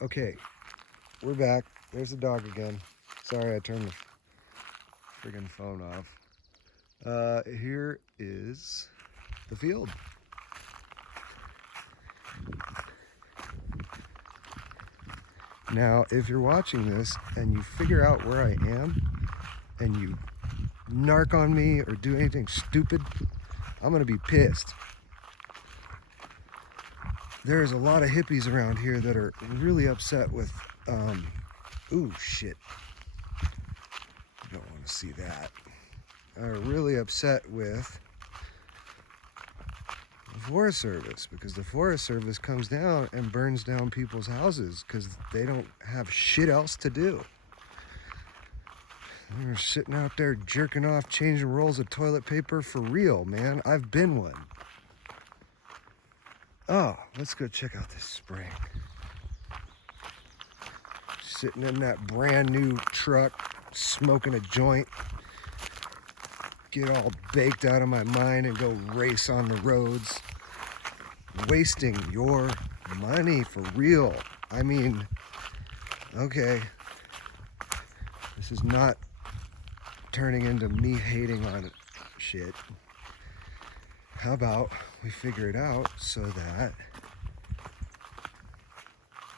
Okay, we're back. There's the dog again. Sorry, I turned the friggin' phone off. Here is the field. Now, if you're watching this and you figure out where I am and you narc on me or do anything stupid, I'm gonna be pissed. There's a lot of hippies around here that are really upset with, ooh, shit. You don't want to see that. Are really upset with the Forest Service because the Forest Service comes down and burns down people's houses because they don't have shit else to do. They're sitting out there jerking off, changing rolls of toilet paper for real, man. I've been one. Oh, let's go check out this spring. Sitting in that brand new truck, smoking a joint. Get all baked out of my mind and go race on the roads. Wasting your money for real. I mean, okay. This is not turning into me hating on shit. How about we figure it out so that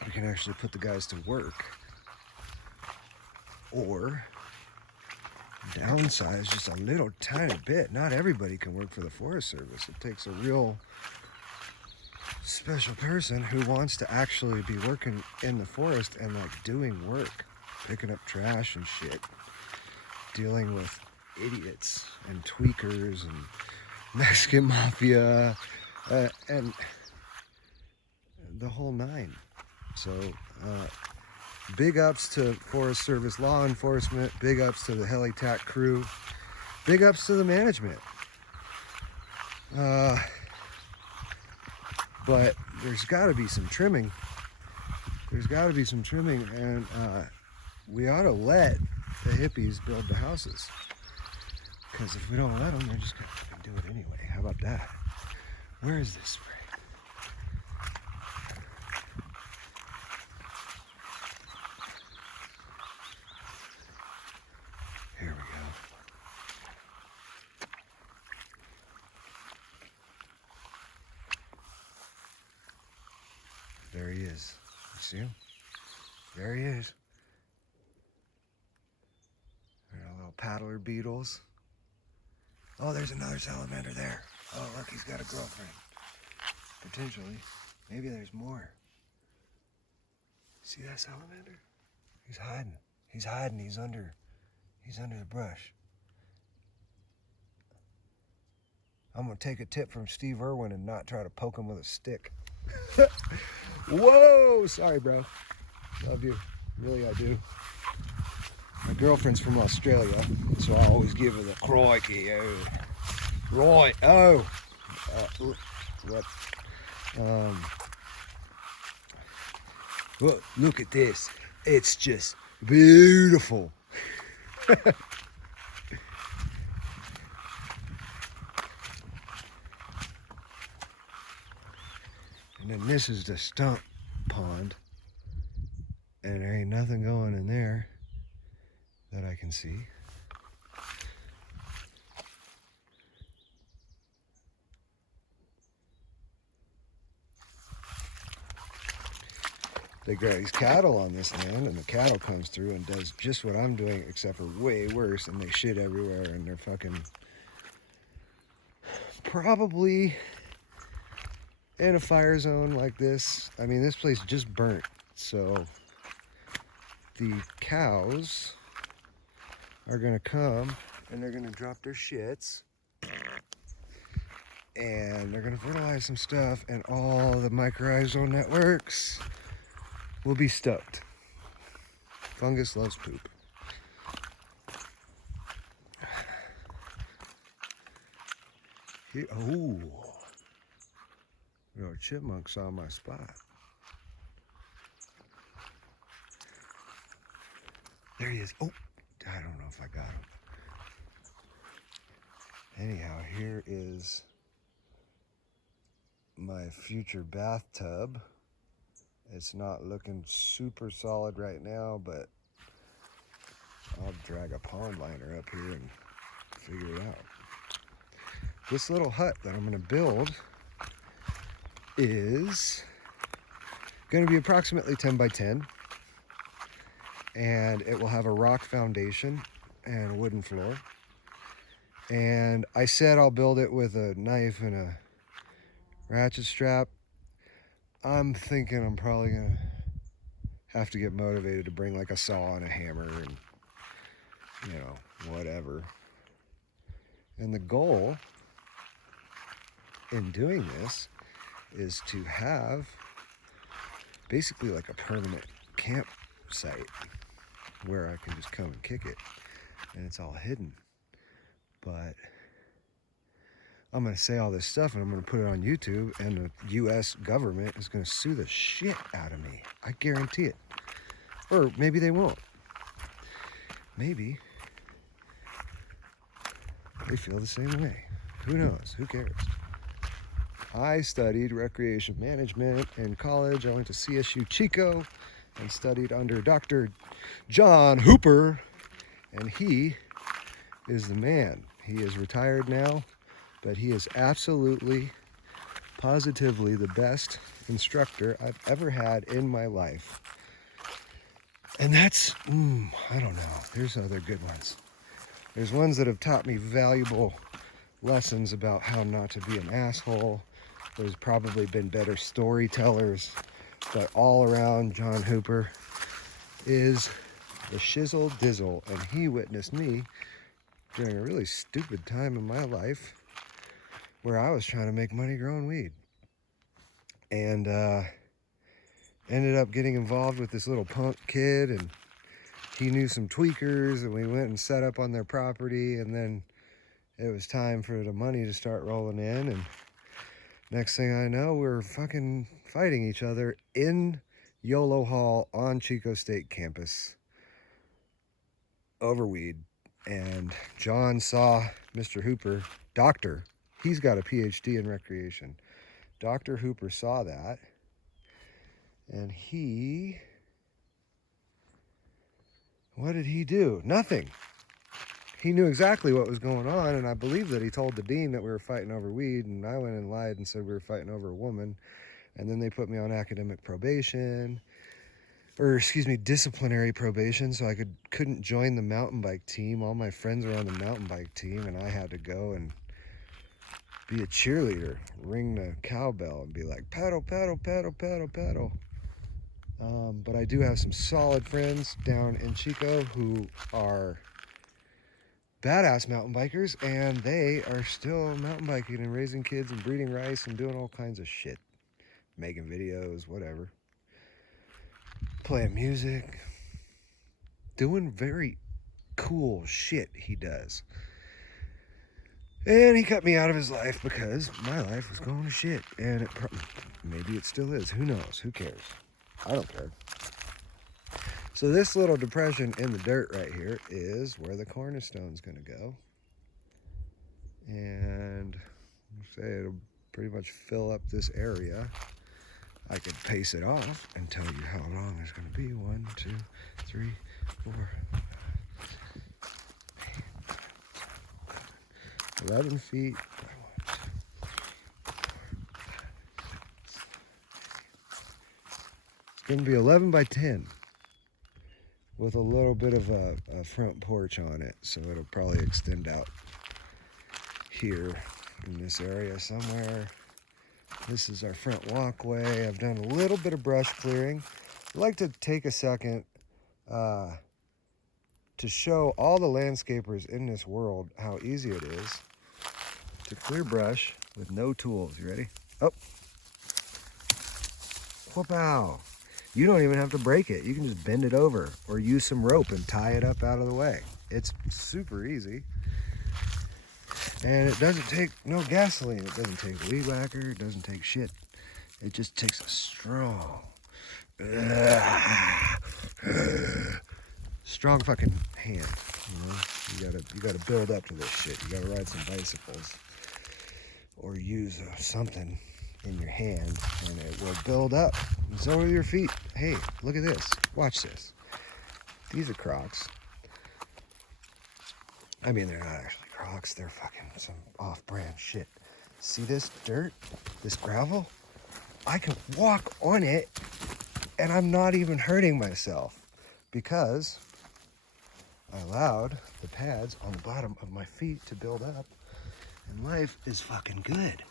we can actually put the guys to work? Or downsize just a little tiny bit. Not everybody can work for the Forest Service. It takes a real special person who wants to actually be working in the forest and like doing work, picking up trash and shit, dealing with idiots and tweakers and Mexican mafia and the whole nine. So big ups to Forest Service law enforcement, big ups to the HeliTac crew, big ups to the management. But there's got to be some trimming. There's got to be some trimming, and we ought to let the hippies build the houses. Because if we don't let them, they're just going to do it anyway. How about that? Where is this spring? Here we go. There he is. You see him? There he is. There are little paddler beetles. Oh, there's another salamander there. Oh, look, he's got a girlfriend. Potentially. Maybe there's more. See that salamander? He's hiding. He's hiding. He's under the brush. I'm gonna take a tip from Steve Irwin and not try to poke him with a stick. Whoa! Sorry, bro. Love you. Really, I do. My girlfriend's from Australia, so I always give her the crikey. Oh. Right. Oh. What? Look at this. It's just beautiful. And then this is the stump pond. And there ain't nothing going in there that I can see. They graze cattle on this land, and the cattle comes through and does just what I'm doing, except for way worse, and they shit everywhere, and they're fucking probably in a fire zone like this. I mean, this place just burnt, so the cows are gonna come and they're gonna drop their shits and they're gonna fertilize some stuff, and all the mycorrhizal networks will be stoked. Fungus loves poop. Here, oh, a chipmunk saw my spot. There he is. Oh, I don't know if I got him. Anyhow, here is my future bathtub, It's not looking super solid right now, but I'll drag a pond liner up here and figure it out. This little hut that I'm going to build is going to be approximately 10 by 10, and it will have a rock foundation and a wooden floor. And I said I'll build it with a knife and a ratchet strap. I'm thinking I'm probably gonna have to get motivated to bring like a saw and a hammer and, you know, whatever. And the goal in doing this is to have basically like a permanent campsite where I can just come and kick it, and it's all hidden. But I'm going to say all this stuff and I'm going to put it on YouTube, and the US government is going to sue the shit out of me. I guarantee it. Or maybe they won't. Maybe they feel the same way. Who knows? Who cares? I studied recreation management in college. I went to CSU Chico and studied under Dr. John Hooper, and he is the man. He is retired now, but he is absolutely, positively the best instructor I've ever had in my life. And that's, I don't know, there's other good ones. There's ones that have taught me valuable lessons about how not to be an asshole. There's probably been better storytellers, but all around, John Hooper is the shizzle dizzle, and he witnessed me during a really stupid time in my life where I was trying to make money growing weed, and ended up getting involved with this little punk kid, and he knew some tweakers, and we went and set up on their property, and then it was time for the money to start rolling in, and next thing I know, we're fucking fighting each other in YOLO Hall on Chico State campus over weed. And John saw Mr. Hooper, doctor, he's got a PhD in recreation. Dr. Hooper saw that, and what did he do? Nothing. He knew exactly what was going on, and I believe that he told the dean that we were fighting over weed, and I went and lied and said we were fighting over a woman, and then they put me on academic probation, or excuse me, disciplinary probation, so I couldn't join the mountain bike team. All my friends were on the mountain bike team, and I had to go and be a cheerleader, ring the cowbell and be like, paddle, paddle, paddle, paddle, paddle. But I do have some solid friends down in Chico who are badass mountain bikers, and they are still mountain biking and raising kids and breeding rice and doing all kinds of shit, making videos, whatever, playing music, doing very cool shit he does. And he cut me out of his life because my life was going to shit, and maybe it still is. Who knows? Who cares? I don't care. So this little depression in the dirt right here is where the cornerstone's going to go. And say it'll pretty much fill up this area. I could pace it off and tell you how long it's going to be. 1, 2, 3, 4, 11 feet. It's going to be 11 by 10 with a little bit of a front porch on it. So it'll probably extend out here in this area somewhere. This is our front walkway. I've done a little bit of brush clearing. I'd like to take a second to show all the landscapers in this world how easy it is to clear brush with no tools. You ready? Oh. Whoop-ow. You don't even have to break it. You can just bend it over or use some rope and tie it up out of the way. It's super easy. And it doesn't take no gasoline. It doesn't take weed whacker. It doesn't take shit. It just takes a strong fucking hand. You know? You gotta build up to this shit. You gotta ride some bicycles or use something in your hand, and it will build up. So are your feet. Hey, look at this. Watch this. These are Crocs. I mean, they're not actually Crocs. They're fucking some off-brand shit. See this dirt? This gravel? I can walk on it and I'm not even hurting myself because I allowed the pads on the bottom of my feet to build up, and life is fucking good.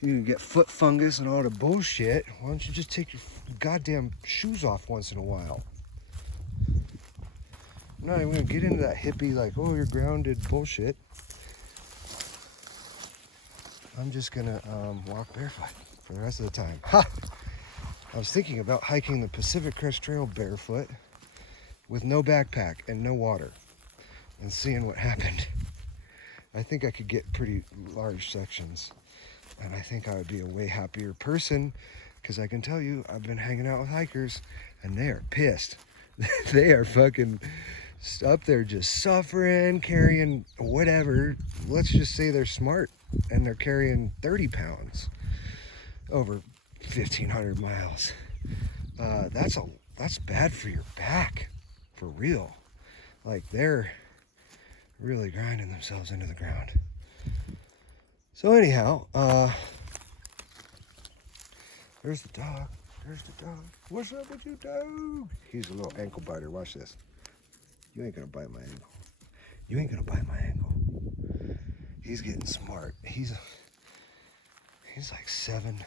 You can get foot fungus and all the bullshit. Why don't you just take your goddamn shoes off once in a while? I'm not even gonna get into that hippie, like, oh, you're grounded bullshit. I'm just gonna walk barefoot for the rest of the time. Ha! I was thinking about hiking the Pacific Crest Trail barefoot with no backpack and no water and seeing what happened. I think I could get pretty large sections, and I think I would be a way happier person, because I can tell you, I've been hanging out with hikers and they are pissed. They are fucking up there just suffering, carrying whatever. Let's just say they're smart and they're carrying 30 pounds over 1,500 miles. That's bad for your back, for real. Like, they're really grinding themselves into the ground. So anyhow, there's the dog. There's the dog. What's up with you, dog? He's a little ankle biter. Watch this. You ain't gonna bite my ankle. You ain't gonna bite my ankle. He's getting smart. He's like 7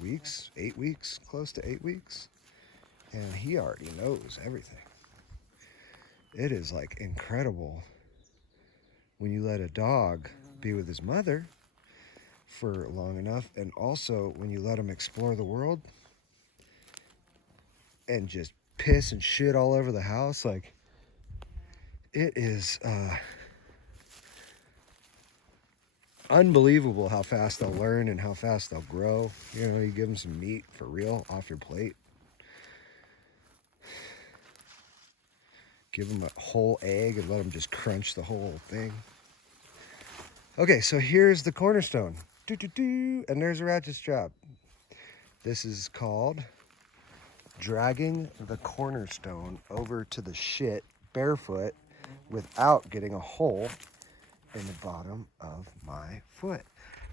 weeks, 8 weeks, close to 8 weeks, and he already knows everything. It is like incredible when you let a dog be with his mother for long enough, and also when you let him explore the world and just piss and shit all over the house. Like, it is unbelievable how fast they'll learn and how fast they'll grow. You know, you give them some meat for real off your plate. Give them a whole egg and let them just crunch the whole thing. Okay, so here's the cornerstone. And there's a ratchet's job. This is called dragging the cornerstone over to the shit barefoot without getting a hole in the bottom of my foot.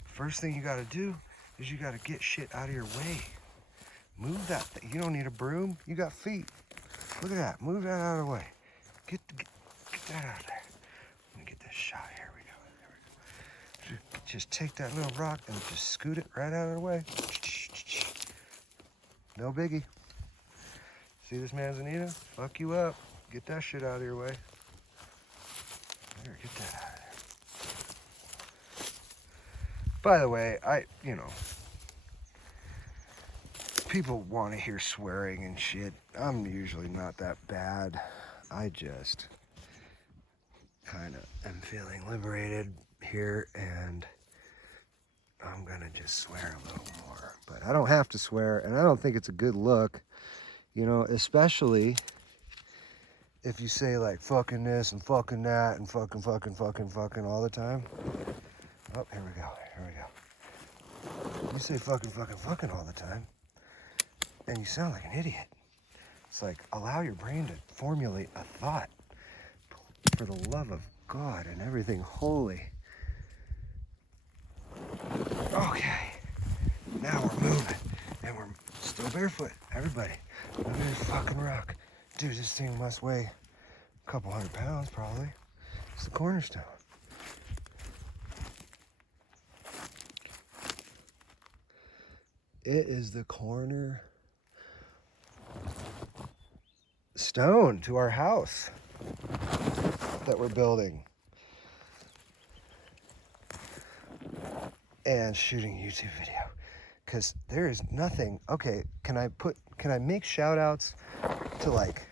First thing you gotta do is you gotta get shit out of your way. Move that thing. You don't need a broom. You got feet. Look at that. Move that out of the way. Get that out of there. Let me get this shot. Here we go. Just take that little rock and just scoot it right out of the way. No biggie. See this manzanita? Fuck you up. Get that shit out of your way. There, get that out of there. By the way, people want to hear swearing and shit. I'm usually not that bad. I just kind of am feeling liberated here, and I'm gonna just swear a little more. But I don't have to swear, and I don't think it's a good look, you know, especially if you say like fucking this and fucking that and fucking all the time. Oh, here we go. You say fucking all the time, and you sound like an idiot. It's like, allow your brain to formulate a thought, for the love of God and everything holy. Okay, now we're moving, and we're still barefoot. Everybody, look at this fucking rock. Dude, this thing must weigh a couple 100 pounds, probably. It's the cornerstone. It is the corner stone to our house that we're building and shooting a YouTube video, because there is nothing. Okay, can I make shout outs to like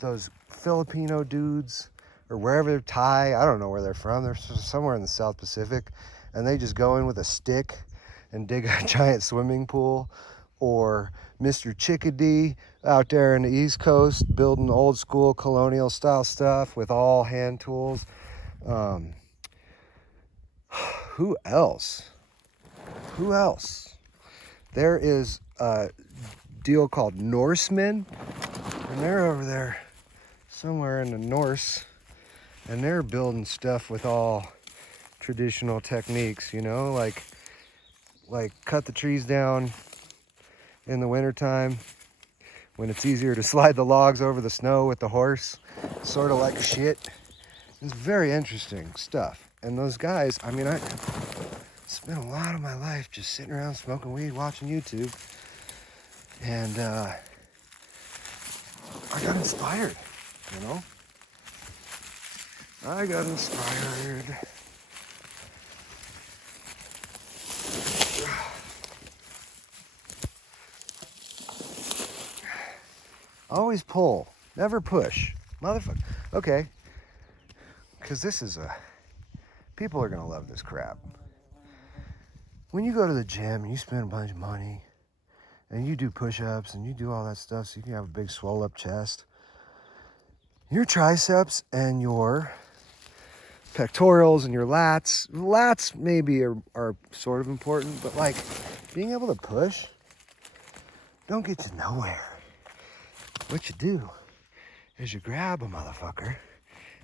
those Filipino dudes or wherever they're Thai? I don't know where they're from. They're somewhere in the South Pacific, and they just go in with a stick and dig a giant swimming pool. Or Mr. Chickadee out there in the East Coast building old school colonial style stuff with all hand tools. Who else? Who else? There is a deal called Norsemen, and they're over there somewhere in the Norse, and they're building stuff with all traditional techniques, you know, like cut the trees down in the wintertime when it's easier to slide the logs over the snow with the horse, sort of like shit. It's very interesting stuff. And those guys, I mean, I spent a lot of my life just sitting around smoking weed, watching YouTube, and I got inspired, you know? I got inspired. Always pull, never push. Motherfucker. Okay. Because this is people are going to love this crap. When you go to the gym and you spend a bunch of money and you do push-ups and you do all that stuff so you can have a big swell up chest, your triceps and your pectorals and your lats maybe are sort of important, but like being able to push don't get you nowhere. What you do is you grab a motherfucker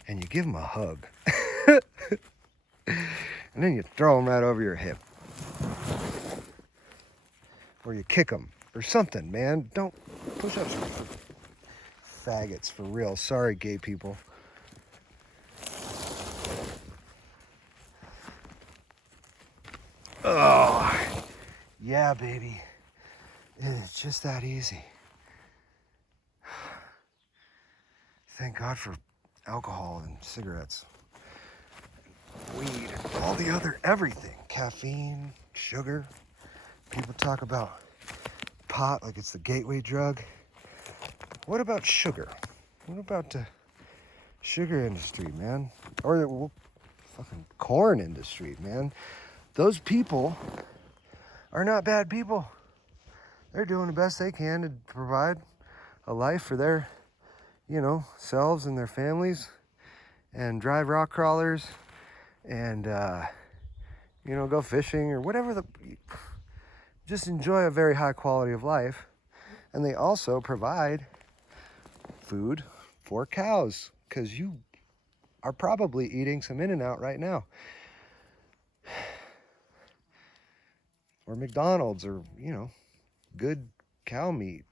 and you give him a hug. And then you throw him right over your hip. Or you kick him or something, man. Don't push ups for faggots, for real. Sorry, gay people. Oh, yeah, baby. It's just that easy. Thank God for alcohol and cigarettes, weed, all the other everything. Caffeine, sugar. People talk about pot like it's the gateway drug. What about sugar? What about the sugar industry, man? Or the fucking corn industry, man? Those people are not bad people. They're doing the best they can to provide a life for their, you know, selves and their families, and drive rock crawlers, and you know, go fishing or whatever. Just enjoy a very high quality of life. And they also provide food for cows, because you are probably eating some In-N-Out right now, or McDonald's, or, you know, good cow meat.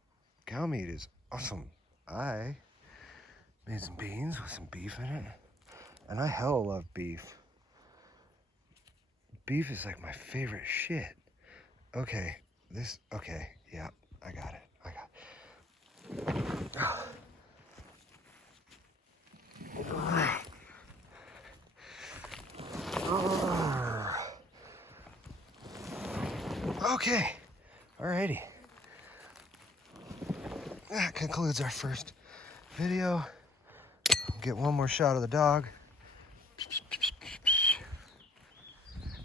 Cow meat is awesome. I made some beans with some beef in it, and I hell love beef. Beef is like my favorite shit. Okay, yeah, I got it. Okay, alrighty. That concludes our first video. Get one more shot of the dog.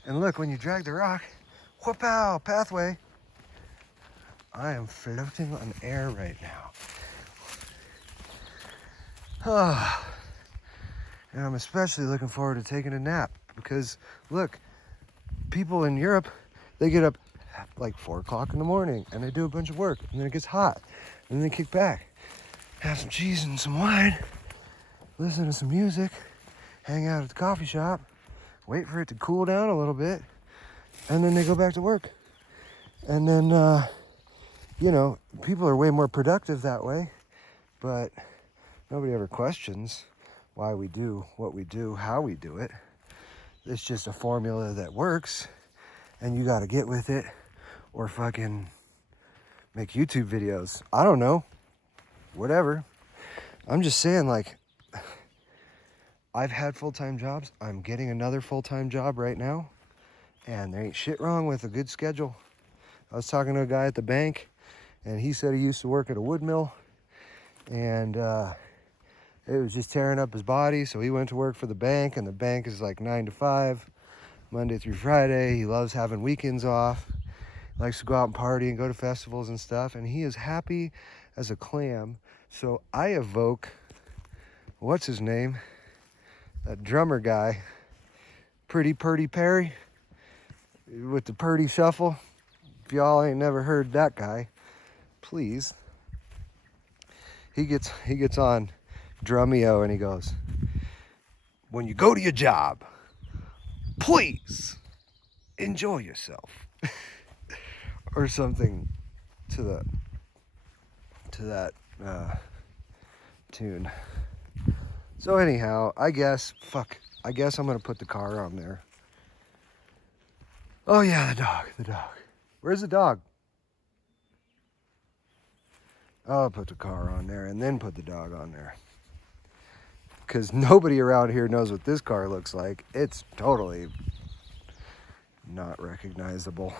And look, when you drag the rock, whoop-ow, pathway. I am floating on air right now. And I'm especially looking forward to taking a nap, because look, people in Europe, they get up at like 4 o'clock in the morning and they do a bunch of work, and then it gets hot, and then they kick back, have some cheese and some wine, listen to some music, hang out at the coffee shop, wait for it to cool down a little bit, and then they go back to work. And then, you know, people are way more productive that way, but nobody ever questions why we do what we do, how we do it. It's just a formula that works, and you got to get with it, or fucking make YouTube videos. I don't know, whatever. I'm just saying, like, I've had full-time jobs. I'm getting another full-time job right now, and there ain't shit wrong with a good schedule. I was talking to a guy at the bank, and he said he used to work at a wood mill, and it was just tearing up his body, so he went to work for the bank, and the bank is like 9 to 5, Monday through Friday. He loves having weekends off, likes to go out and party and go to festivals and stuff, and he is happy as a clam. So I evoke, what's his name? That drummer guy, Pretty Perry. with the Purdy Shuffle. If y'all ain't never heard that guy, please. He gets on Drumeo and he goes, when you go to your job, please enjoy yourself. Or something to that tune. So anyhow, I guess I'm gonna put the car on there. Oh yeah, the dog. Where's the dog? I'll put the car on there and then put the dog on there. Because nobody around here knows what this car looks like. It's totally not recognizable.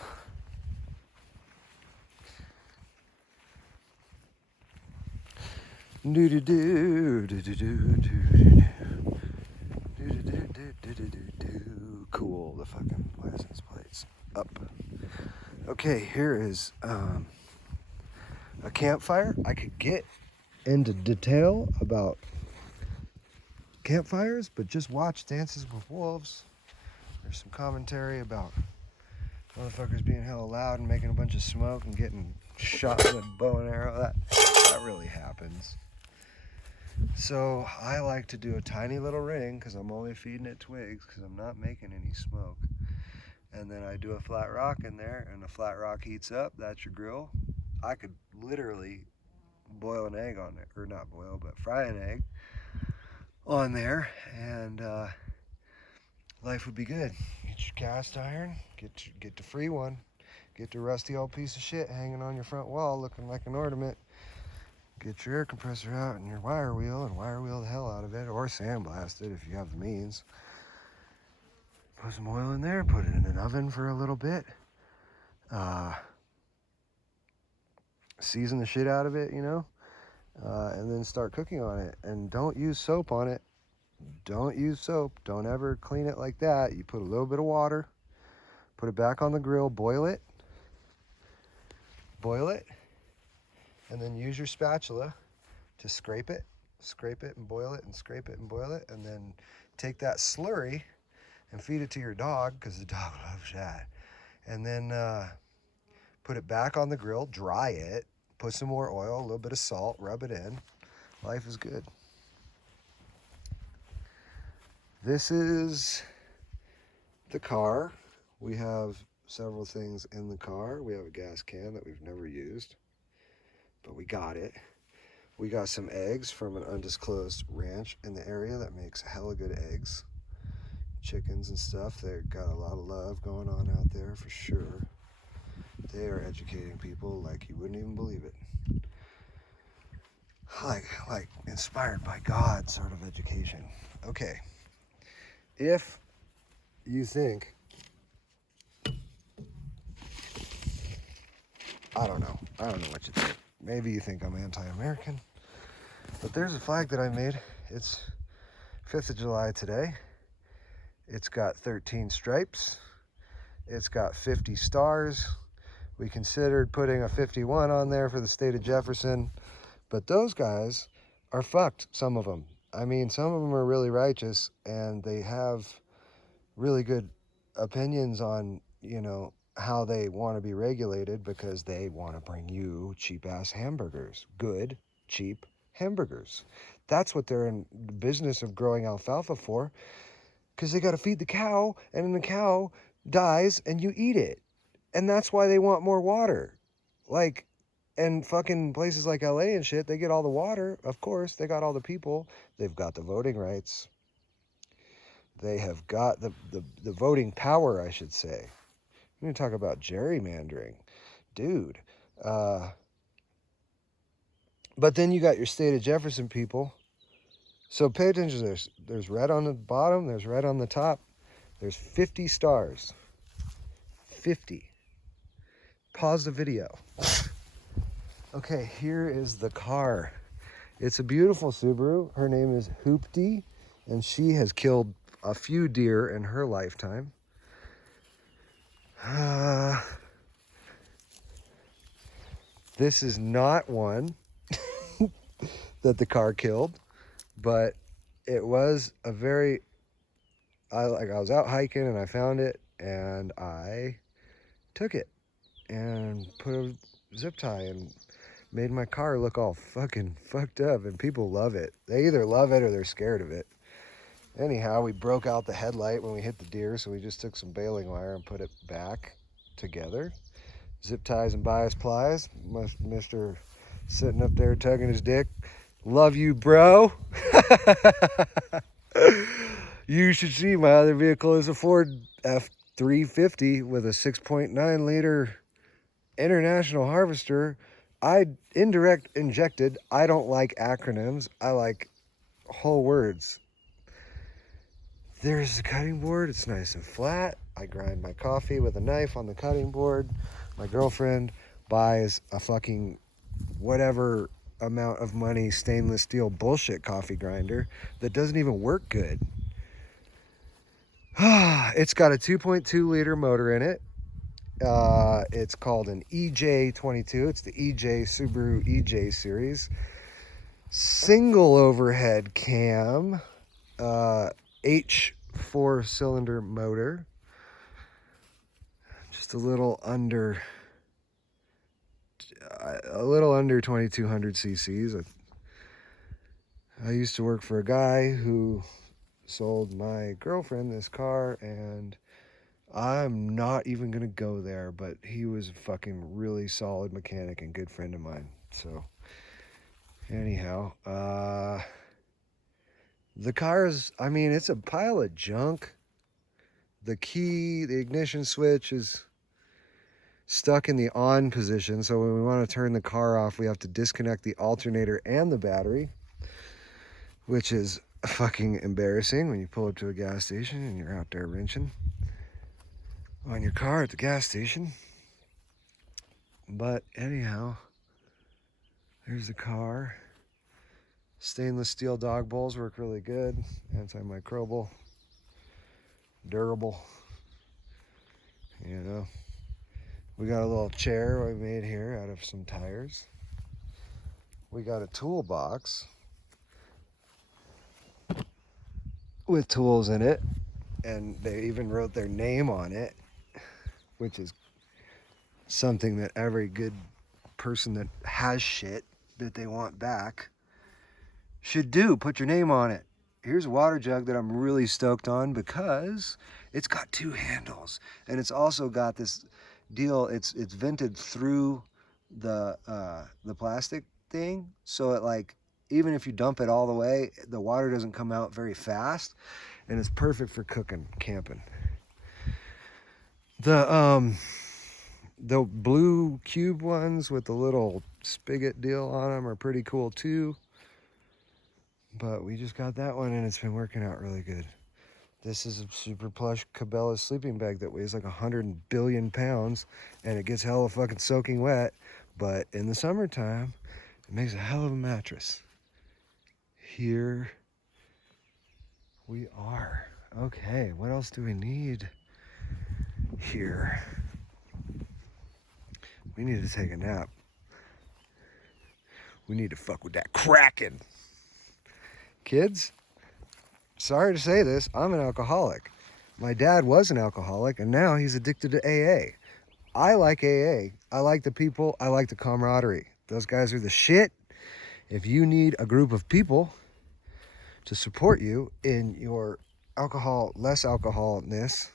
Cool, the fucking license plates up. Okay, here is a campfire. I could get into detail about campfires, but just watch Dances with Wolves. There's some commentary about motherfuckers being hella loud and making a bunch of smoke and getting shot with a bow and arrow. That really happens. So I like to do a tiny little ring because I'm only feeding it twigs because I'm not making any smoke. And then I do a flat rock in there, and the flat rock heats up. That's your grill. I could literally boil an egg on there, or not boil, but fry an egg on there, and life would be good. Get your cast iron, get the free one, get the rusty old piece of shit hanging on your front wall looking like an ornament. Get your air compressor out and your wire wheel and wire wheel the hell out of it, or sandblast it if you have the means. Put some oil in there, put it in an oven for a little bit. Season the shit out of it, you know, and then start cooking on it. And don't use soap on it. Don't use soap. Don't ever clean it like that. You put a little bit of water, put it back on the grill, boil it, and then use your spatula to scrape it and boil it and scrape it and boil it, and then take that slurry and feed it to your dog because the dog loves that. And then put it back on the grill, dry it, put some more oil, a little bit of salt, rub it in. Life is good. This is the car. We have several things in the car. We have a gas can that we've never used, but we got it. We got some eggs from an undisclosed ranch in the area that makes hella good eggs. Chickens and stuff. They've got a lot of love going on out there for sure. They are educating people like you wouldn't even believe it. Like inspired by God sort of education. Okay. If you think, I don't know what you think. Maybe you think I'm anti-American, but there's a flag that I made. It's 5th of July today. It's got 13 stripes. It's got 50 stars. We considered putting a 51 on there for the state of Jefferson, but those guys are fucked, some of them. I mean, some of them are really righteous, and they have really good opinions on, you know, how they want to be regulated because they want to bring you cheap-ass hamburgers. Good, cheap hamburgers. That's what they're in the business of growing alfalfa for, because they got to feed the cow, and then the cow dies, and you eat it. And that's why they want more water. Like, and fucking places like LA and shit, they get all the water. Of course, they got all the people. They've got the voting rights. They have got the voting power, I should say. I'm going to talk about gerrymandering. Dude. But then you got your state of Jefferson people. So pay attention. There's red on the bottom. There's red on the top. There's 50 stars. 50. Pause the video. Okay, here is the car. It's a beautiful Subaru. Her name is Hoopty, and she has killed a few deer in her lifetime. This is not one that the car killed, but it was a very, I was out hiking and I found it and I took it and put a zip tie and made my car look all fucking fucked up, and people love it. They either love it or they're scared of it. Anyhow, we broke out the headlight when we hit the deer, so we just took some baling wire and put it back together. Zip ties and bias plies. Mr. sitting up there tugging his dick. Love you, bro. You should see my other vehicle is a Ford F350 with a 6.9 liter International Harvester. I indirect injected. I don't like acronyms. I like whole words. There's the cutting board. It's nice and flat. I grind my coffee with a knife on the cutting board. My girlfriend buys a fucking whatever amount of money stainless steel bullshit coffee grinder that doesn't even work good. It's got a 2.2 liter motor in it. It's called an EJ22. It's the Subaru EJ series. Single overhead cam, H4 cylinder motor. Just a little under 2200 cc's. I used to work for a guy who sold my girlfriend this car, and I'm not even gonna go there, but he was a fucking really solid mechanic and good friend of mine. So anyhow, the car is, I mean, it's a pile of junk. The key, the ignition switch is stuck in the on position, so when we want to turn the car off, we have to disconnect the alternator and the battery, which is fucking embarrassing when you pull up to a gas station and you're out there wrenching on your car at the gas station. But anyhow, there's the car. Stainless steel dog bowls work really good. Antimicrobial, durable. You know, we got a little chair we made here out of some tires. We got a toolbox with tools in it, and they even wrote their name on it, which is something that every good person that has shit that they want back should do. Put your name on it. Here's a water jug that I'm really stoked on because it's got two handles, and it's also got this deal. It's vented through the plastic thing, so it, like, even if you dump it all the way, the water doesn't come out very fast, and it's perfect for cooking, camping. The blue cube ones with the little spigot deal on them are pretty cool too. But we just got that one, and it's been working out really good. This is a super plush Cabela sleeping bag that weighs like 100 billion pounds, and it gets hella fucking soaking wet. But in the summertime, it makes a hell of a mattress. Here we are. Okay, what else do we need here? We need to take a nap. We need to fuck with that Kraken. Kids, sorry to say this, I'm an alcoholic. My dad was an alcoholic, and now he's addicted to AA. I like AA. I like the people. I like the camaraderie. Those guys are the shit. If you need a group of people to support you in your less alcoholness,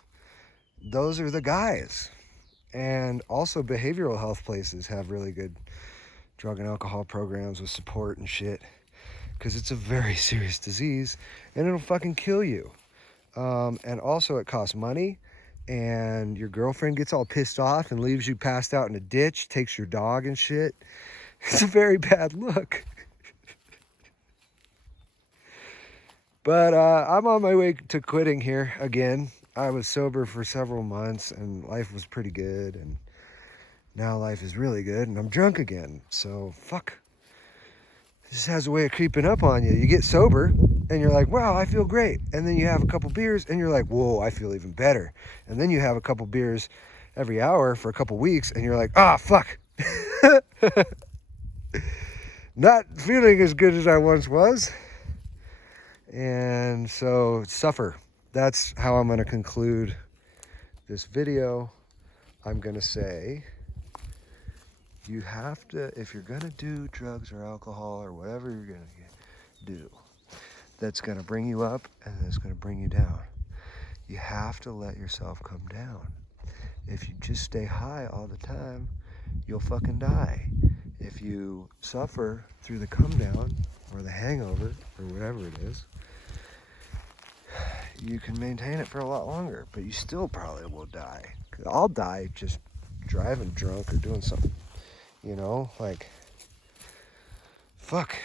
those are the guys. And also behavioral health places have really good drug and alcohol programs with support and shit, because it's a very serious disease and it'll fucking kill you. And also it costs money, and your girlfriend gets all pissed off and leaves you passed out in a ditch, takes your dog and shit. It's a very bad look. But I'm on my way to quitting here again. I was sober for several months and life was pretty good, and now life is really good and I'm drunk again. So fuck. This has a way of creeping up on you. You get sober and you're like, wow, I feel great. And then you have a couple beers and you're like, whoa, I feel even better. And then you have a couple beers every hour for a couple weeks and you're like, ah, fuck. Not feeling as good as I once was. And so suffer. That's how I'm going to conclude this video, I'm going to say, you have to, if you're going to do drugs or alcohol or whatever you're going to do, that's going to bring you up and that's going to bring you down, you have to let yourself come down. If you just stay high all the time, you'll fucking die. If you suffer through the come down or the hangover or whatever it is, you can maintain it for a lot longer, but you still probably will die. I'll die just driving drunk or doing something, you know, like, fuck.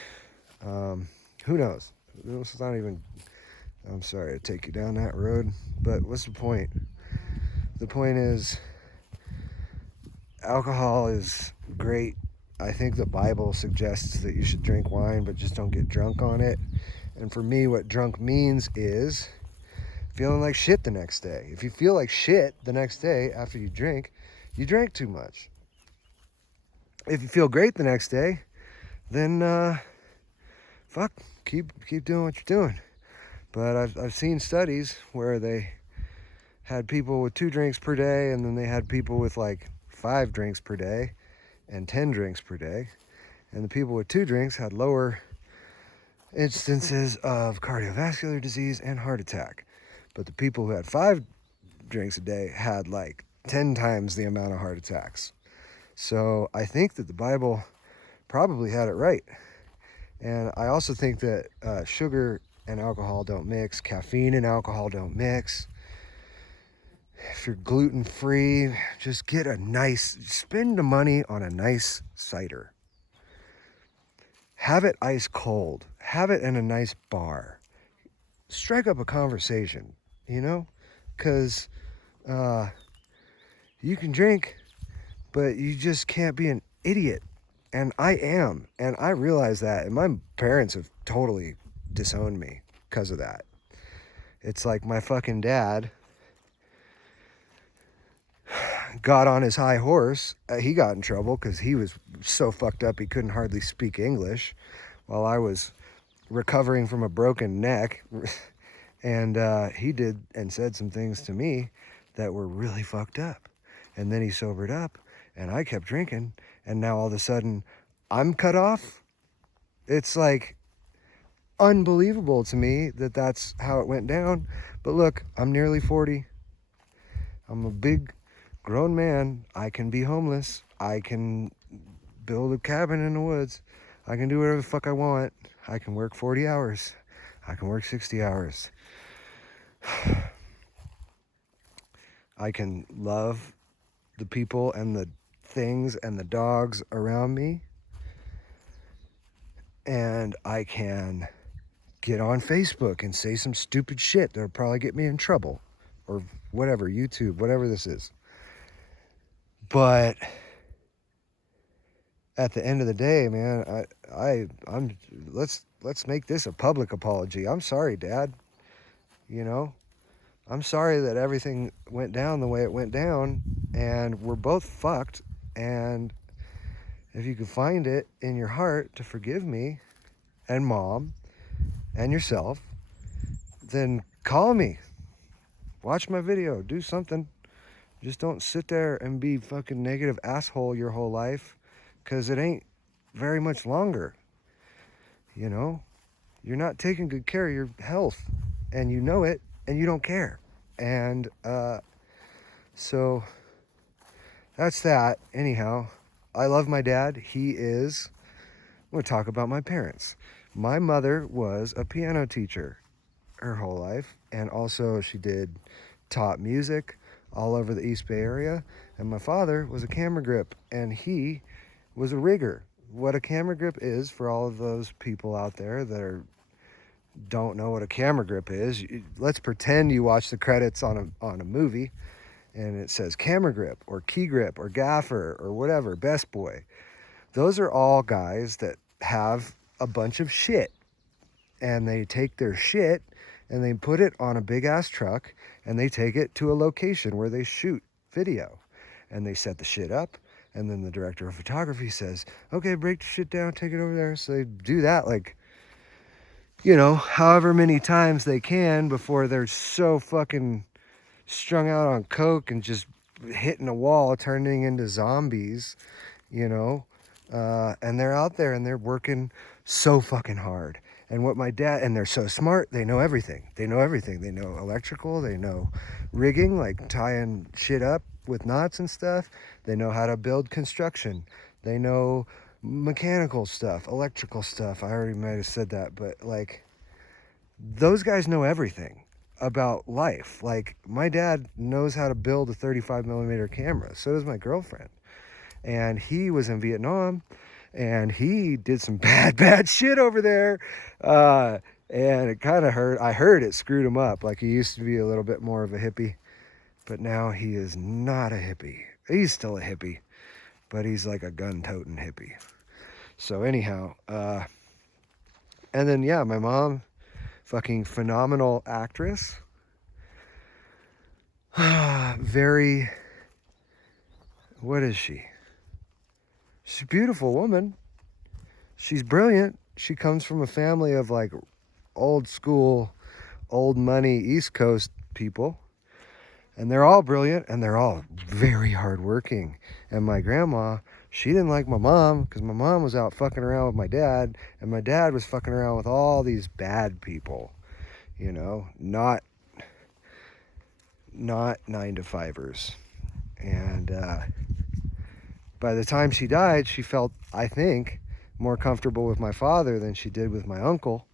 Who knows? It's not even, I'm sorry to take you down that road, but what's the point? The point is, alcohol is great. I think the Bible suggests that you should drink wine, but just don't get drunk on it. And for me, what drunk means is feeling like shit the next day. If you feel like shit the next day after you drink, you drank too much. If you feel great the next day, then fuck, keep doing what you're doing. But I've seen studies where they had people with 2 drinks per day, and then they had people with like 5 drinks per day and 10 drinks per day. And the people with 2 drinks had lower instances of cardiovascular disease and heart attack. But the people who had 5 drinks a day had like 10 times the amount of heart attacks. So I think that the Bible probably had it right. And I also think that sugar and alcohol don't mix. Caffeine and alcohol don't mix. If you're gluten-free, just get spend the money on a nice cider. Have it ice cold. Have it in a nice bar. Strike up a conversation, you know? Because you can drink, but you just can't be an idiot. And I am. And I realize that. And my parents have totally disowned me because of that. It's like my fucking dad got on his high horse. He got in trouble because he was so fucked up he couldn't hardly speak English while I was recovering from a broken neck. And he did and said some things to me that were really fucked up. And then he sobered up and I kept drinking. And now all of a sudden I'm cut off. It's like unbelievable to me that that's how it went down. But look, I'm nearly 40. I'm a big grown man. I can be homeless. I can build a cabin in the woods. I can do whatever the fuck I want. I can work 40 hours. I can work 60 hours. I can love the people and the things and the dogs around me. And I can get on Facebook and say some stupid shit that'll probably get me in trouble. Or whatever, YouTube, whatever this is. But at the end of the day, man, I'm let's make this a public apology. I'm sorry, Dad. You know, I'm sorry that everything went down the way it went down, and we're both fucked. And if you could find it in your heart to forgive me and Mom and yourself, then call me. Watch my video, do something. Just don't sit there and be fucking negative asshole your whole life, because it ain't very much longer. You know, you're not taking good care of your health, and you know it, and you don't care. And so that's that. Anyhow, I love my dad. I'm going to talk about my parents. My mother was a piano teacher her whole life, and also she taught music all over the East Bay area. And my father was a camera grip, and he was a rigger. What a camera grip is, for all of those people out there that don't know what a camera grip is, let's pretend you watch the credits on a movie and it says camera grip or key grip or gaffer or whatever, best boy. Those are all guys that have a bunch of shit, and they take their shit and they put it on a big ass truck and they take it to a location where they shoot video, and they set the shit up, and then the director of photography says, okay, break the shit down, take it over there. So they do that like, you know, however many times they can before they're so fucking strung out on coke and just hitting a wall, turning into zombies, you know. And they're out there and they're working so fucking hard. And what my dad, and they're so smart, they know everything. They know everything. They know electrical, they know rigging, like tying shit up with knots and stuff. They know how to build construction. They know mechanical stuff, electrical stuff. I already might have said that, but like, those guys know everything about life. Like, my dad knows how to build a 35mm camera. So does my girlfriend. And he was in Vietnam, and he did some bad shit over there. And it kind of hurt. I heard it screwed him up. Like, he used to be a little bit more of a hippie, but now he is not a hippie. He's still a hippie, but he's like a gun-toting hippie. So anyhow, and then, yeah, my mom, fucking phenomenal actress. Very, what is she? She's a beautiful woman. She's brilliant. She comes from a family of like old school, old money East Coast people. And they're all brilliant and they're all very hardworking. And my grandma, she didn't like my mom because my mom was out fucking around with my dad. And my dad was fucking around with all these bad people, you know, not 9-to-5ers. And by the time she died, she felt, I think, more comfortable with my father than she did with my uncle,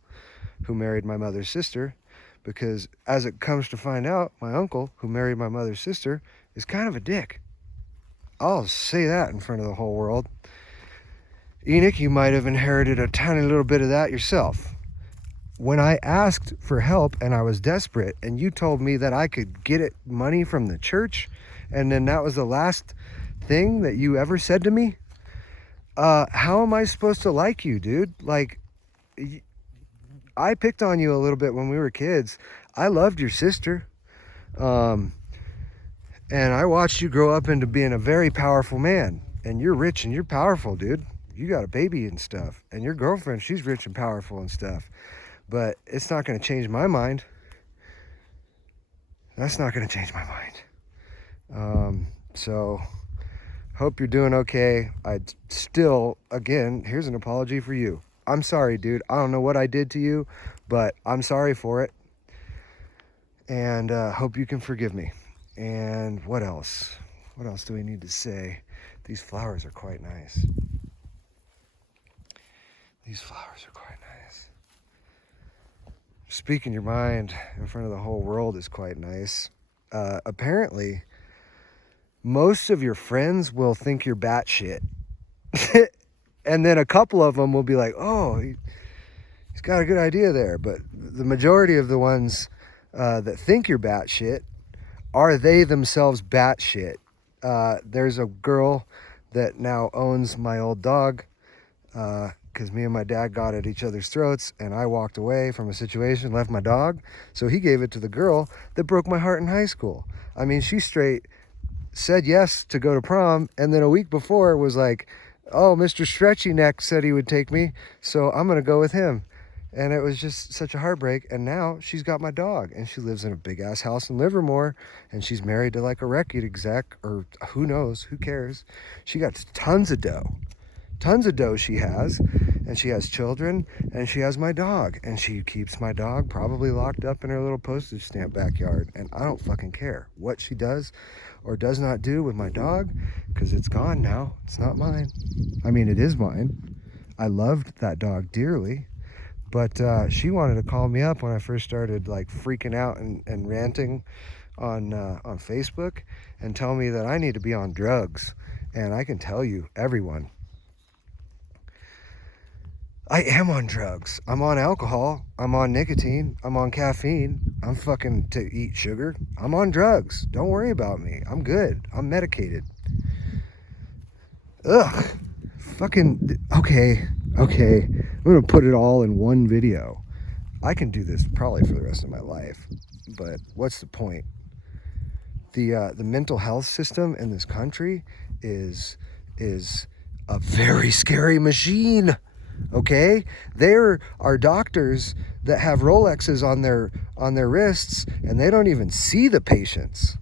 who married my mother's sister. Because as it comes to find out, my uncle, who married my mother's sister, is kind of a dick. I'll say that in front of the whole world. Enoch, you might have inherited a tiny little bit of that yourself. When I asked for help and I was desperate, and you told me that I could get it money from the church, and then that was the last thing that you ever said to me, how am I supposed to like you, dude? Like, I picked on you a little bit when we were kids. I loved your sister. And I watched you grow up into being a very powerful man. And you're rich and you're powerful, dude. You got a baby and stuff. And your girlfriend, she's rich and powerful and stuff. But it's not going to change my mind. That's not going to change my mind. So, hope you're doing okay. I'd still, again, here's an apology for you. I'm sorry, dude. I don't know what I did to you, but I'm sorry for it. And hope you can forgive me. And what else? What else do we need to say? These flowers are quite nice. These flowers are quite nice. Speaking your mind in front of the whole world is quite nice. Apparently, most of your friends will think you're batshit. And then a couple of them will be like, oh, he's got a good idea there. But the majority of the ones that think you're batshit, are they themselves batshit? There's a girl that now owns my old dog, because me and my dad got at each other's throats, and I walked away from a situation, left my dog. So he gave it to the girl that broke my heart in high school. I mean, she straight said yes to go to prom, and then a week before was like, oh, Mr. Stretchy Neck said he would take me, so I'm going to go with him. And it was just such a heartbreak. And now she's got my dog, and she lives in a big-ass house in Livermore, and she's married to like a record exec, or who knows, who cares. She got tons of dough. Tons of dough she has, and she has children, and she has my dog, and she keeps my dog probably locked up in her little postage stamp backyard, and I don't fucking care what she does or does not do with my dog, because it's gone now. It's not mine. I mean, it is mine. I loved that dog dearly, but she wanted to call me up when I first started like freaking out and ranting on Facebook, and tell me that I need to be on drugs. And I can tell you, everyone, I am on drugs. I'm on alcohol. I'm on nicotine. I'm on caffeine. I'm fucking to eat sugar. I'm on drugs. Don't worry about me. I'm good. I'm medicated. Ugh. Fucking, okay. I'm gonna put it all in one video. I can do this probably for the rest of my life, but what's the point? The mental health system in this country is a very scary machine. Okay, there are doctors that have Rolexes on their wrists, and they don't even see the patients.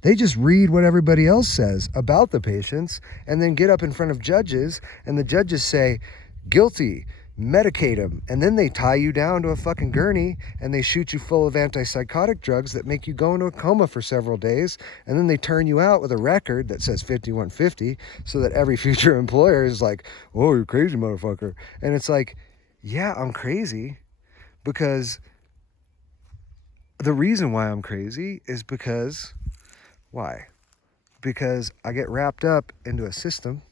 They just read what everybody else says about the patients and then get up in front of judges, and the judges say, guilty, medicate them. And then they tie you down to a fucking gurney and they shoot you full of antipsychotic drugs that make you go into a coma for several days. And then they turn you out with a record that says 5150 so that every future employer is like, oh, you're crazy, motherfucker. And it's like, yeah, I'm crazy because the reason why I'm crazy is because, why? Because I get wrapped up into a system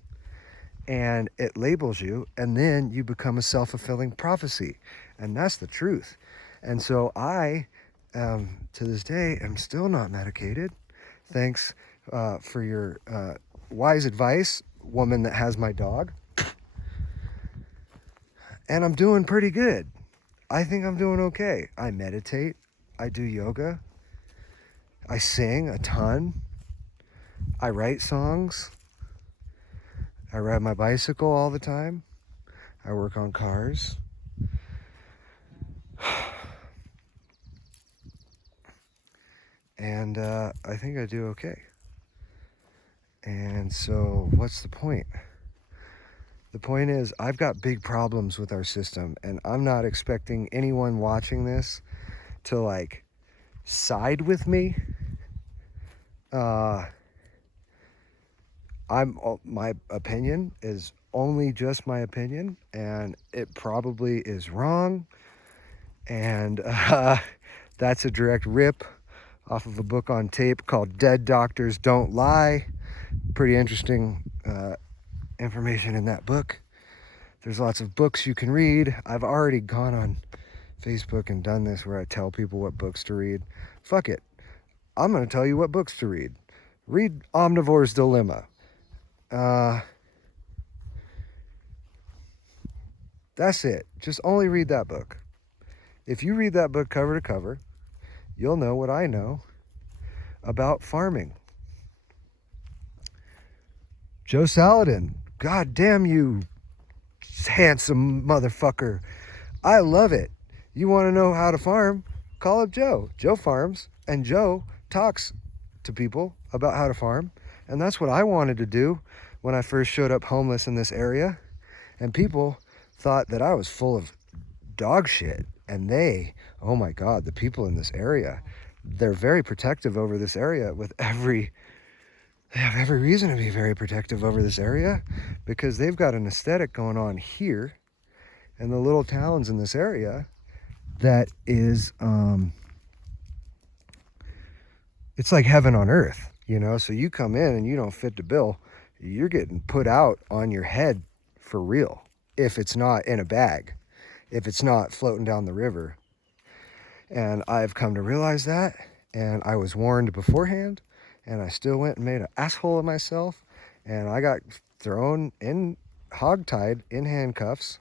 and it labels you, and then you become a self-fulfilling prophecy. And that's the truth. And so I, to this day, am still not medicated. Thanks for your wise advice, woman that has my dog. And I'm doing pretty good. I think I'm doing okay. I meditate. I do yoga. I sing a ton. I write songs. I ride my bicycle all the time. I work on cars. And I think I do okay. And so what's the point? The point is I've got big problems with our system, and I'm not expecting anyone watching this to like side with me. My opinion is only just my opinion, and it probably is wrong. And that's a direct rip off of a book on tape called Dead Doctors Don't Lie. Pretty interesting information in that book. There's lots of books you can read. I've already gone on Facebook and done this where I tell people what books to read. Fuck it. I'm going to tell you what books to read. Read Omnivore's Dilemma. That's it. Just only read that book. If you read that book cover to cover, you'll know what I know about farming. Joe Saladin, god damn you, handsome motherfucker. I love it. You want to know how to farm? Call up Joe. Joe farms, and Joe talks to people about how to farm. And that's what I wanted to do when I first showed up homeless in this area. And people thought that I was full of dog shit. And they, oh my God, the people in this area, they're very protective over this area they have every reason to be very protective over this area because they've got an aesthetic going on here in the little towns in this area that is, it's like heaven on earth, you know? So you come in and you don't fit the bill, you're getting put out on your head for real. If it's not in a bag, if it's not floating down the river. And I've come to realize that, and I was warned beforehand, and I still went and made an asshole of myself, and I got thrown in, hogtied in handcuffs,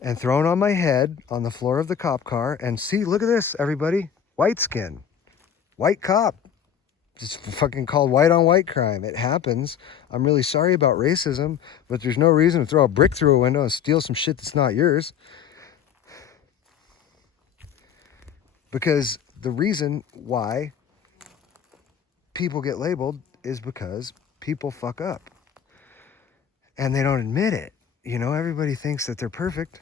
and thrown on my head on the floor of the cop car. And see, look at this, everybody. White skin. White cop. It's fucking called white on white crime. It happens. I'm really sorry about racism, but there's no reason to throw a brick through a window and steal some shit that's not yours. Because the reason why people get labeled is because people fuck up. And they don't admit it. You know, everybody thinks that they're perfect.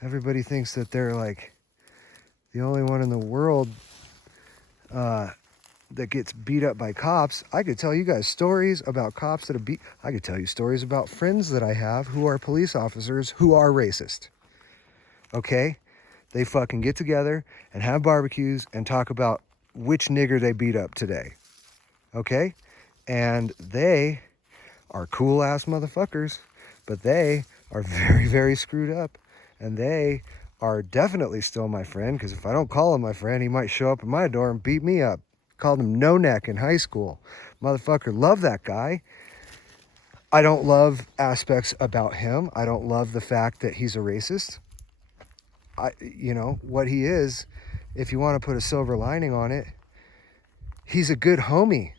Everybody thinks that they're like the only one in the world that gets beat up by cops. I could tell you guys stories about cops that have I could tell you stories about friends that I have who are police officers who are racist. Okay? They fucking get together and have barbecues and talk about which nigger they beat up today. Okay? And they are cool ass motherfuckers, but they are very, very screwed up. And they are definitely still my friend, because if I don't call him my friend, he might show up at my door and beat me up. Called him No Neck in high school. Motherfucker, love that guy. I don't love aspects about him. I don't love the fact that he's a racist. You know, what he is, if you want to put a silver lining on it, he's a good homie.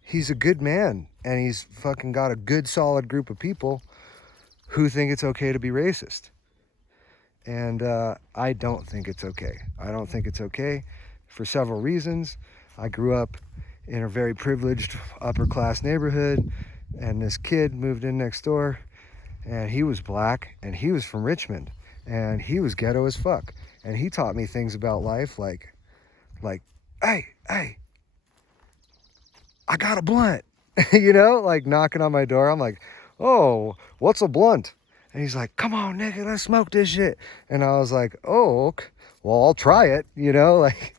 He's a good man. And he's fucking got a good solid group of people who think it's okay to be racist. And I don't think it's okay. I don't think it's okay for several reasons. I grew up in a very privileged upper class neighborhood, and this kid moved in next door, and he was black, and he was from Richmond, and he was ghetto as fuck. And he taught me things about life like, hey, I got a blunt. You know, like knocking on my door. I'm like, oh, what's a blunt? And he's like, come on, nigga, let's smoke this shit. And I was like, oh, okay. Well, I'll try it, you know, like,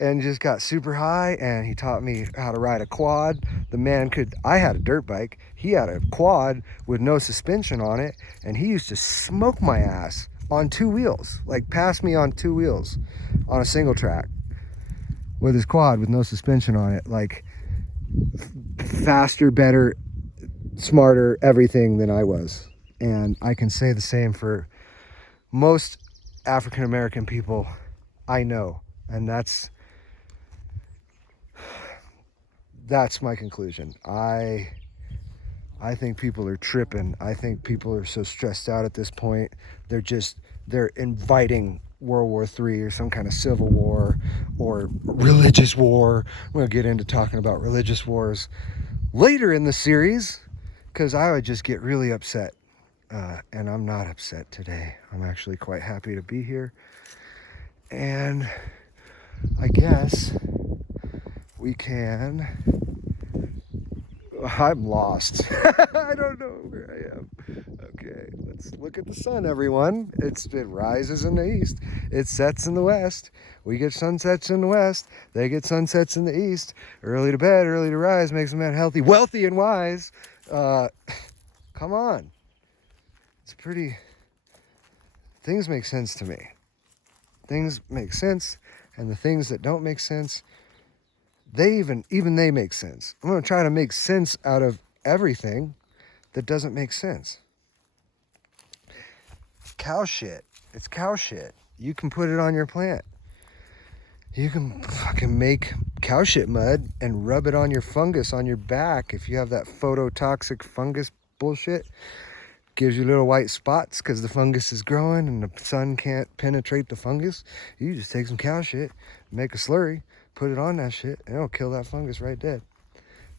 and just got super high. And he taught me how to ride a quad. The man I had a dirt bike. He had a quad with no suspension on it. And he used to smoke my ass on 2 wheels, like pass me on 2 wheels on a single track with his quad with no suspension on it. Like faster, better, smarter, everything than I was. And I can say the same for most African American people I know. And that's my conclusion. I think people are tripping. I think people are so stressed out at this point. They're inviting World War III or some kind of civil war or religious war. We're going to get into talking about religious wars later in the series, because I would just get really upset. And I'm not upset today. I'm actually quite happy to be here. And I guess we can... I'm lost. I don't know where I am. Okay, let's look at the sun, everyone. It rises in the east. It sets in the west. We get sunsets in the west. They get sunsets in the east. Early to bed, early to rise makes a man healthy, wealthy, and wise. Come on. It's pretty... Things make sense to me. Things make sense, and the things that don't make sense, they make sense. I'm going to try to make sense out of everything that doesn't make sense. Cow shit. It's cow shit. You can put it on your plant. You can fucking make cow shit mud and rub it on your fungus on your back if you have that phototoxic fungus bullshit. Gives you little white spots because the fungus is growing and the sun can't penetrate the fungus. You just take some cow shit, make a slurry, put it on that shit, and it'll kill that fungus right dead.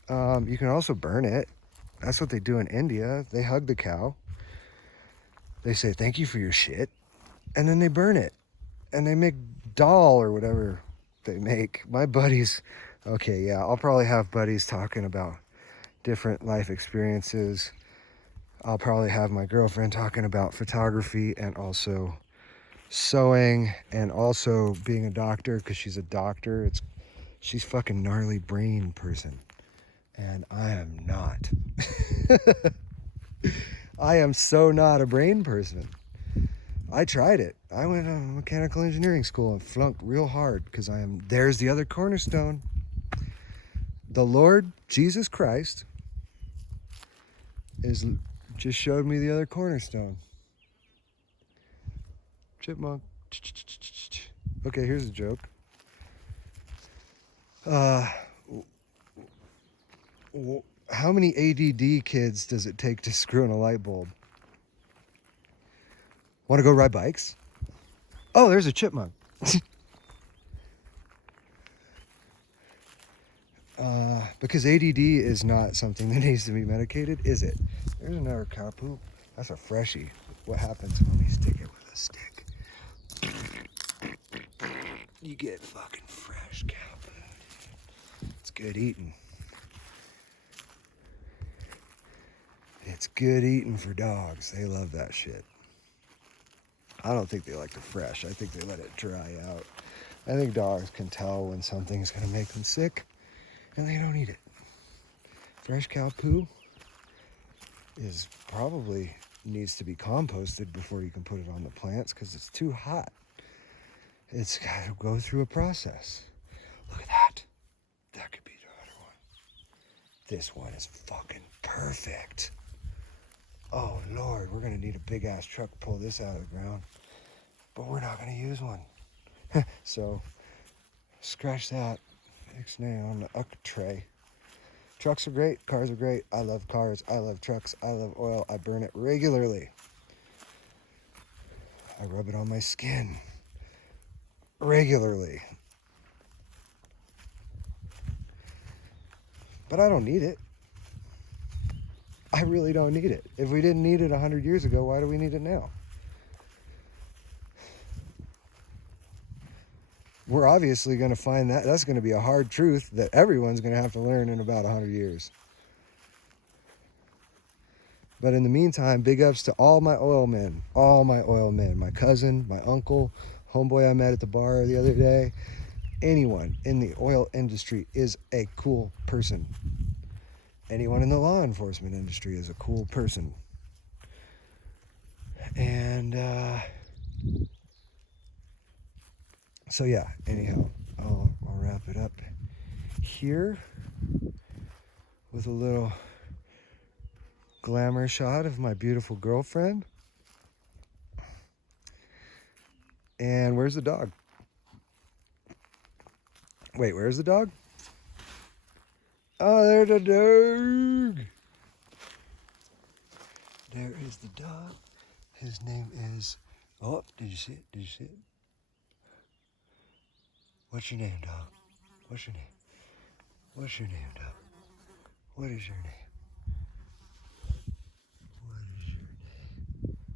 You can also burn it. That's what they do in India. They hug the cow. They say, thank you for your shit. And then they burn it. And they make dal or whatever they make. My buddies, okay, yeah, I'll probably have buddies talking about different life experiences. I'll probably have my girlfriend talking about photography and also sewing and also being a doctor, because she's a doctor. She's fucking gnarly brain person. And I am not. I am so not a brain person. I tried it. I went to mechanical engineering school and flunked real hard because there's the other cornerstone. The Lord Jesus Christ just showed me the other cornerstone. Chipmunk. Okay, here's a joke. How many ADD kids does it take to screw in a light bulb? Want to go ride bikes? Oh, there's a chipmunk. Because ADD is not something that needs to be medicated, is it? There's another cow poop. That's a freshie. What happens when we stick it with a stick? You get fucking fresh cow poop. It's good eating. It's good eating for dogs. They love that shit. I don't think they like the fresh. I think they let it dry out. I think dogs can tell when something's going to make them sick, and they don't eat it. Fresh cow poo probably needs to be composted before you can put it on the plants because it's too hot. It's got to go through a process. Look at that. That could be the other one. This one is fucking perfect. Oh, Lord, we're going to need a big-ass truck to pull this out of the ground. But we're not going to use one. So, scratch that. Ixnay on the uck tray. Trucks are great. Cars are great. I love cars. I love trucks. I love oil. I burn it regularly. I rub it on my skin regularly. But I don't need it. I really don't need it. If we didn't need it 100 years ago, why do we need it now? We're obviously going to find that that's going to be a hard truth that everyone's going to have to learn in about 100 years. But in the meantime, big ups to all my oil men, my cousin, my uncle, homeboy I met at the bar the other day. Anyone in the oil industry is a cool person. Anyone in the law enforcement industry is a cool person. And so yeah, anyhow, I'll wrap it up here with a little glamour shot of my beautiful girlfriend. And where's the dog? Wait, where's the dog? Oh, there's the dog. There is the dog. His name is... Oh, did you see it? Did you see it? What's your name, dog? What's your name? What's your name, dog? What is your name? What is your name?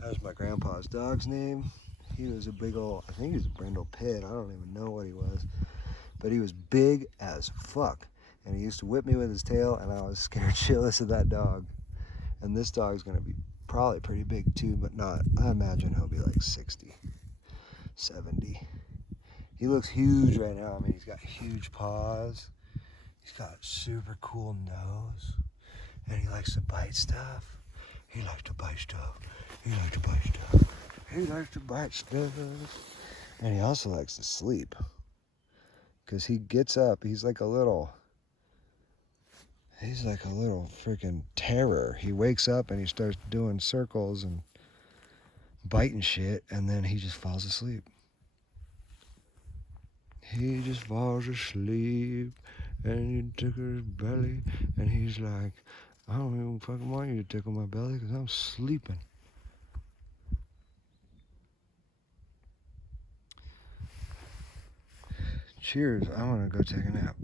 That was my grandpa's dog's name. He was a big old, I think he was a Brindle Pit. I don't even know what he was. But he was big as fuck. And he used to whip me with his tail, and I was scared shitless of that dog. And this dog's gonna be probably pretty big too, but not, I imagine he'll be like 60, 70. He looks huge right now. I mean, he's got huge paws. He's got a super cool nose. And he likes to bite stuff. He likes to bite stuff. He likes to bite stuff. He likes to bite stuff. And he also likes to sleep. Because he gets up, he's like a little freaking terror. He wakes up and he starts doing circles and biting shit, and then he just falls asleep. He just falls asleep, and you tickle his belly, and he's like, I don't even fucking want you to tickle my belly because I'm sleeping. Cheers. I want to go take a nap.